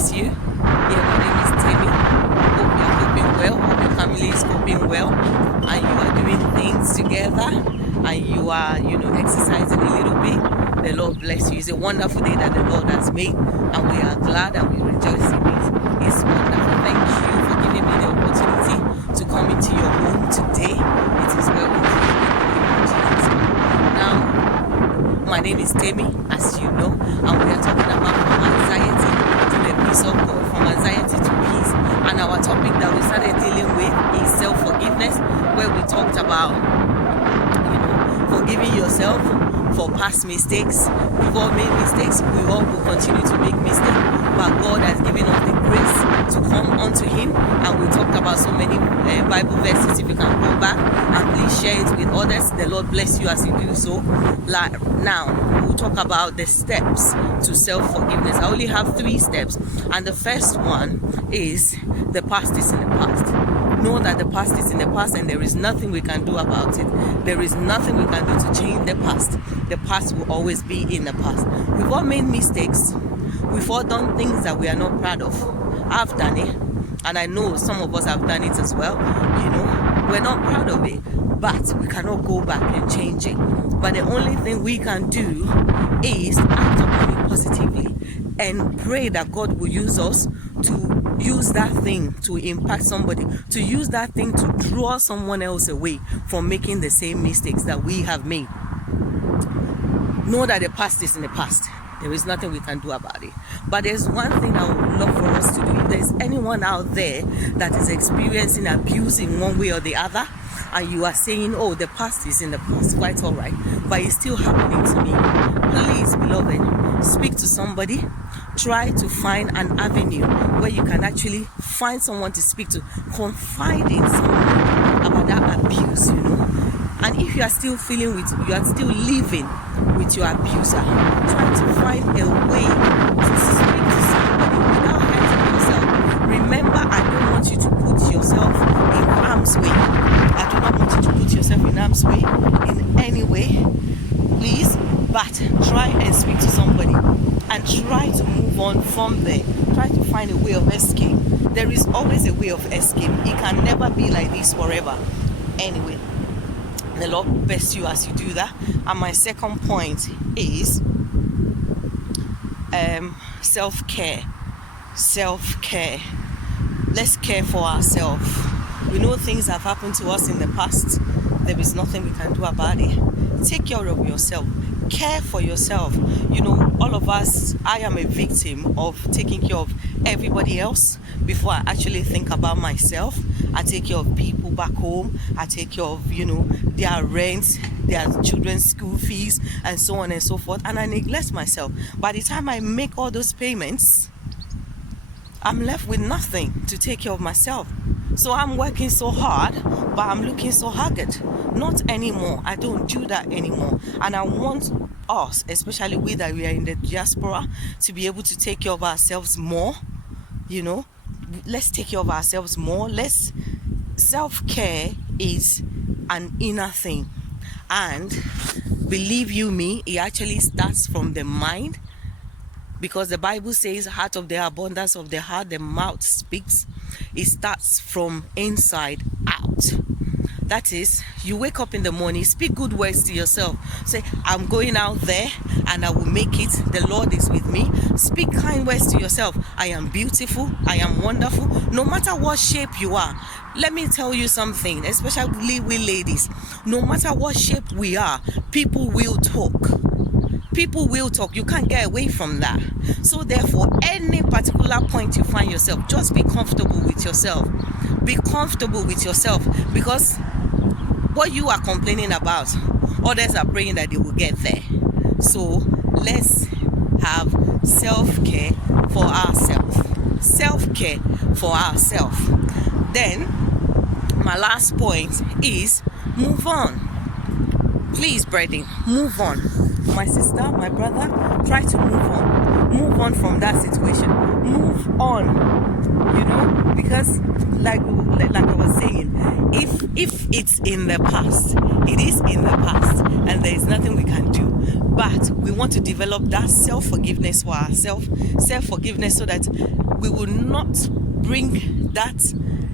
bless you. Yeah, my name is Timmy. Hope you're coping well. Hope your family is coping well. And you are doing things together. And you are, exercising a little bit. The Lord bless you. It's a wonderful day that the Lord has made. And we are glad and we rejoice in it. It's wonderful. Thank you for giving me the opportunity to come into your home today. It is well with you. Now, my name is Temi, as you know, and we are talking about from anxiety to the peace of God, from anxiety to peace. And our topic that we started dealing with is self-forgiveness, where we talked about, forgiving yourself for past mistakes. We've all made mistakes. We all will continue to make mistakes, but God has given us the grace to come unto Him. And we talked about so many Bible verses. If you can go back and please share it with others, the Lord bless you as you do so. Now we'll talk about the steps to self-forgiveness. I only have 3 steps, and the first one is the past is in the past. Know that the past is in the past and there is nothing we can do about it. There is nothing we can do to change the past. The past will always be in the past. We've all made mistakes. We've all done things that we are not proud of. I've done it, and I know some of us have done it as well. We're not proud of it, but we cannot go back and change it. But the only thing we can do is act upon it positively and pray that God will use us to use that thing to impact somebody, to use that thing to draw someone else away from making the same mistakes that we have made. Know that the past is in the past. There is nothing we can do about it. But there's one thing I would love for us to do. If there's anyone out there that is experiencing abuse in one way or the other, and you are saying, oh, the past is in the past, quite all right, but it's still happening to me, please, beloved, speak to somebody. Try to find an avenue where you can actually find someone to speak to. Confide in someone about that abuse, And if you are still you are still living with your abuser, try to find a way to speak to somebody without hurting yourself. Remember, I don't want you to put yourself in harm's way. I do not want you to put yourself in harm's way in any way, please. But try and speak to somebody and try to move on from there. Try to find a way of escape. There is always a way of escape. It can never be like this forever. Anyway, the Lord bless you as you do that. And my second point is self-care. Self-care. Let's care for ourselves. We know things have happened to us in the past. There is nothing we can do about it. Take care of yourself. Care for yourself. All of us, I am a victim of taking care of everybody else before I actually think about myself. I take care of people back home. I take care of, their rent, their children's school fees, and so on and so forth. And I neglect myself. By the time I make all those payments, I'm left with nothing to take care of myself. So I'm working so hard, but I'm looking so haggard. Not anymore. I don't do that anymore. And I want us, especially we that we are in the diaspora, to be able to take care of ourselves more. Let's take care of ourselves more. Self-care is an inner thing. And believe you me, it actually starts from the mind. Because the Bible says, out of the abundance of the heart, the mouth speaks. It starts from inside out. That is, you wake up in the morning, speak good words to yourself. Say, I'm going out there and I will make it. The Lord is with me. Speak kind words to yourself. I am beautiful. I am wonderful. No matter what shape you are. Let me tell you something, especially we ladies. No matter what shape we are, people will talk. People will talk. You can't get away from that. So therefore, any particular point you find yourself, just be comfortable with yourself. Be comfortable with yourself, because what you are complaining about, others are praying that they will get there. So let's have self-care for ourselves. Self-care for ourselves. Then my last point is move on. Please, brethren, move on. My sister, my brother, try to move on. Move on from that situation. Move on. Because like I was saying, if it's in the past, it is in the past, and there is nothing we can do. But we want to develop that self-forgiveness for ourselves, self-forgiveness, so that we will not bring that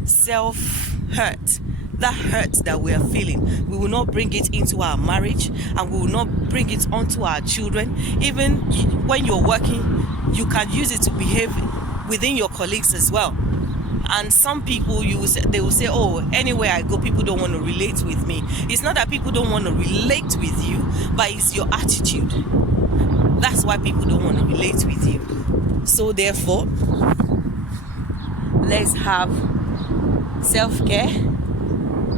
self-hurt, that hurt that we are feeling, we will not bring it into our marriage, and we will not bring it onto our children. Even when you're working, you can use it to behave within your colleagues as well. And some people, they will say, oh, anywhere I go, people don't want to relate with me. It's not that people don't want to relate with you, but it's your attitude. That's why people don't want to relate with you. So therefore, let's have self-care.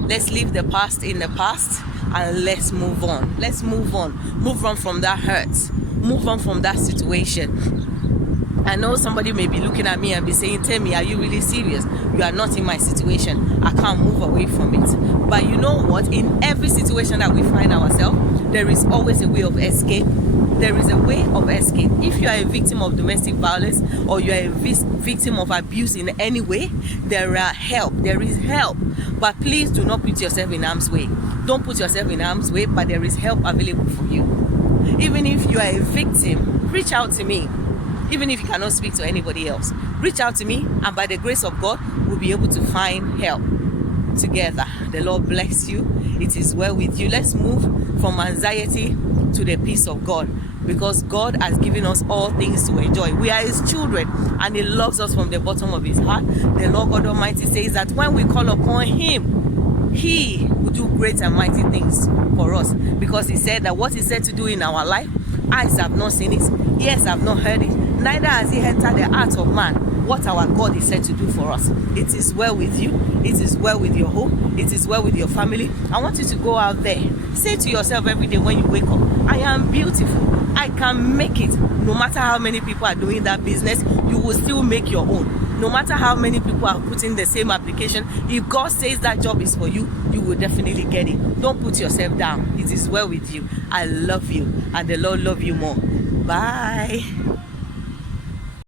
Let's leave the past in the past, and let's move on. Let's move on. Move on from that hurt. Move on from that situation. I know somebody may be looking at me and be saying, Temi, are you really serious? You are not in my situation. I can't move away from it. But you know what? In every situation that we find ourselves, there is always a way of escape. There is a way of escape. If you are a victim of domestic violence, or you are a victim of abuse in any way, there is help. But please do not put yourself in harm's way. Don't put yourself in harm's way, but there is help available for you. Even if you are a victim, reach out to me. Even if you cannot speak to anybody else, reach out to me, and by the grace of God, we'll be able to find help together. The Lord bless you. It is well with you. Let's move from anxiety to the peace of God, because God has given us all things to enjoy. We are His children, and He loves us from the bottom of His heart. The Lord God Almighty says that when we call upon Him, He will do great and mighty things for us, because He said that what He said to do in our life, eyes have not seen it, ears have not heard it, neither has it entered the heart of man what our God is said to do for us. It is well with you. It is well with your home. It is well with your family. I want you to go out there. Say to yourself every day when you wake up, I am beautiful. I can make it. No matter how many people are doing that business, you will still make your own. No matter how many people are putting the same application, if God says that job is for you, you will definitely get it. Don't put yourself down. It is well with you. I love you, and the Lord love you more. Bye.